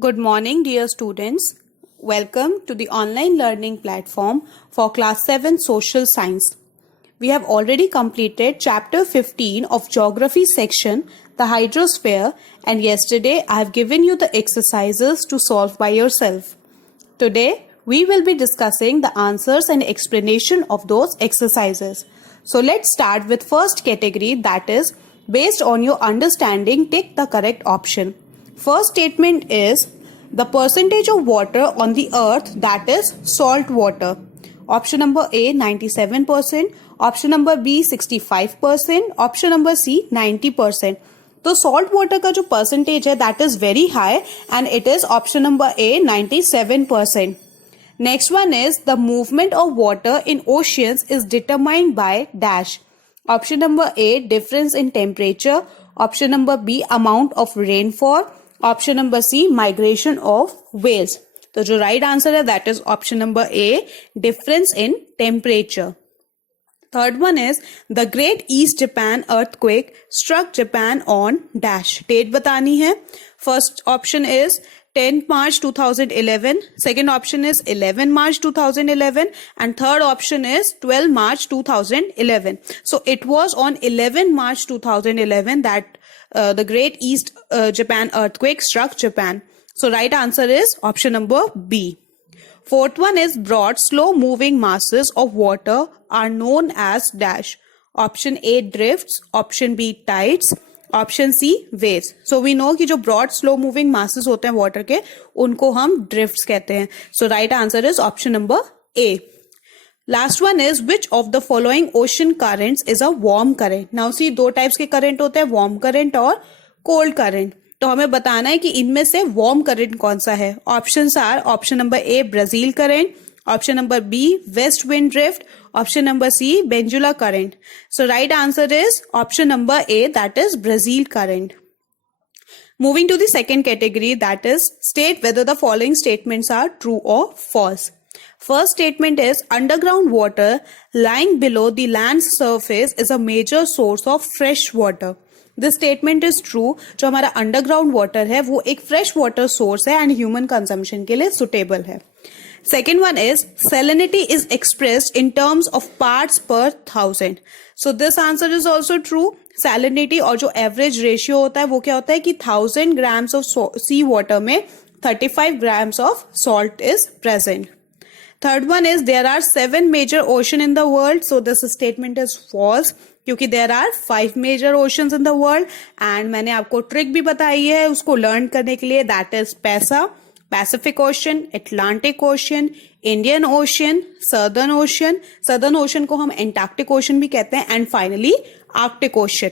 Good morning, dear students. Welcome to the online learning platform for Class 7 Social Science. We have already completed Chapter 15 of Geography section, the Hydrosphere, and yesterday I have given you the exercises to solve by yourself. Today, we will be discussing the answers and explanation of those exercises. So let's start with first category, that is, based on your understanding, tick the correct option. First statement is the percentage of water on the earth, that is salt water. Option number A 97%, option number B 65%, option number C 90%. तो salt water का जो percentage है that is very high and it is option number A 97%. Next one is the movement of water in oceans is determined by dash. Option number A difference in temperature, option number B amount of rainfall, option number C migration of whales. तो जो right answer है that is option number A difference in temperature. Third one is the great east Japan earthquake struck Japan on dash. Date बतानी है. First option is 10 March 2011, second option is 11 March 2011 and third option is 12 March 2011. So it was on 11 March 2011 that the Great East Japan earthquake struck Japan. So right answer is option number B. Fourth one is broad slow moving masses of water are known as dash. Option A drifts, option B tides, option C waves. So we know कि जो broad slow moving masses होते हैं water के उनको हम drifts कहते हैं. So right answer is option number A. Last one is which of the following ocean currents is a warm current. Now see दो टाइप्स के करंट होते हैं, वार्म करंट और कोल्ड करंट. तो हमें बताना है कि इनमें से वार्म करंट कौन सा है. Options are option number A Brazil current, option number B west wind drift, option number C Benjula current. So right answer is option number A, that is Brazil current. Moving to the second category, that is state whether the following statements are true or false. First statement is underground water lying below the land surface is a major source of fresh water. This statement is true. जो हमारा underground water है वो एक fresh water source है and human consumption के लिए suitable है. Second one is salinity is expressed in terms of parts per thousand. So this answer is also true. Salinity और जो average ratio होता है वो क्या होता है कि 1000 grams of sea water में 35 grams of salt is present. Third one is there are 7 major ocean in the world. So this statement is false क्योंकि there are 5 major oceans in the world and मैंने आपको trick भी बताई है उसको learn करने के लिए. that is पैसा, Pacific ocean, Atlantic ocean, Indian ocean, southern ocean. Southern ocean को हम एंटार्क्टिक ओशन भी कहते हैं and finally Arctic ocean.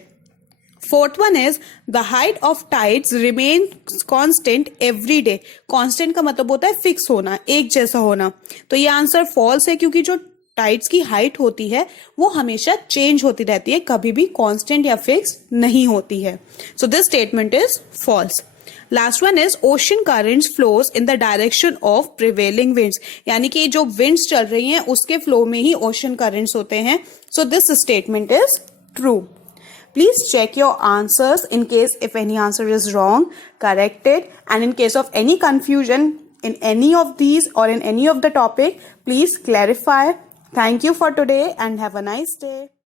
Fourth one is the height of tides remain constant every day. Constant का मतलब होता है फिक्स होना, एक जैसा होना. तो ये आंसर फॉल्स है क्योंकि जो टाइड्स की हाइट होती है वो हमेशा चेंज होती रहती है, कभी भी कांस्टेंट या फिक्स नहीं होती है. So this statement is false. Last one is ocean currents flows in the direction of prevailing winds. यानी कि जो विंड्स चल रही हैं उसके फ्लो में ही ओशन करेंट्स होते हैं. सो this statement is true. Please check your answers in case if any answer is wrong, correct it, and in case of any confusion in any of these or in any of the topic, please clarify. Thank you for today and have a nice day.